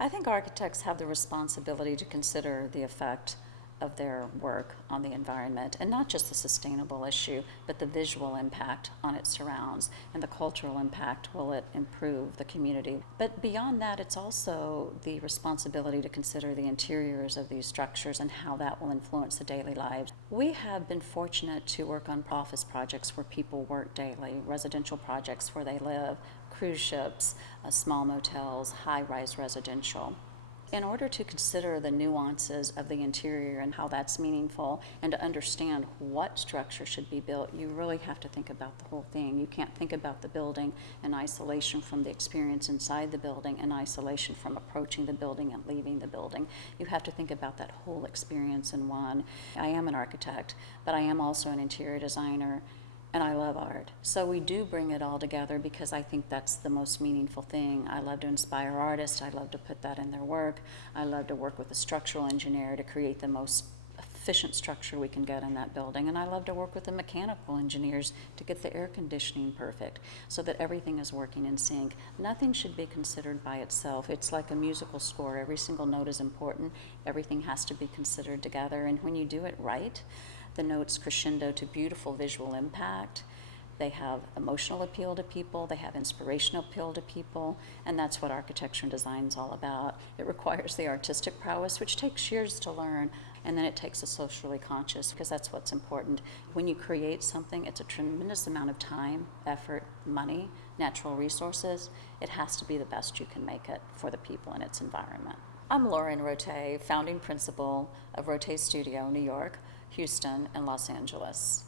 I think architects have the responsibility to consider the effect of their work on the environment, and not just the sustainable issue, but the visual impact on its surrounds and the cultural impact. Will it improve the community? But beyond that, it's also the responsibility to consider the interiors of these structures and how that will influence the daily lives. We have been fortunate to work on office projects where people work daily, residential projects where they live, cruise ships, small motels, high-rise residential. In order to consider the nuances of the interior and how that's meaningful, and to understand what structure should be built, you really have to think about the whole thing. You can't think about the building in isolation from the experience inside the building, in isolation from approaching the building and leaving the building. You have to think about that whole experience in one. I am an architect, but I am also an interior designer, and I love art. So we do bring it all together because I think that's the most meaningful thing. I love to inspire artists. I love to put that in their work. I love to work with a structural engineer to create the most efficient structure we can get in that building. And I love to work with the mechanical engineers to get the air conditioning perfect so that everything is working in sync. Nothing should be considered by itself. It's like a musical score. Every single note is important. Everything has to be considered together. And when you do it right, the notes crescendo to beautiful visual impact. They have emotional appeal to people, they have inspirational appeal to people, and that's what architecture and design is all about. It requires the artistic prowess, which takes years to learn, and then it takes a socially conscious, because that's what's important. When you create something, it's a tremendous amount of time, effort, money, natural resources. It has to be the best you can make it for the people in its environment. I'm Lauren Rottet, founding principal of Rottet Studio, New York, Houston, and Los Angeles.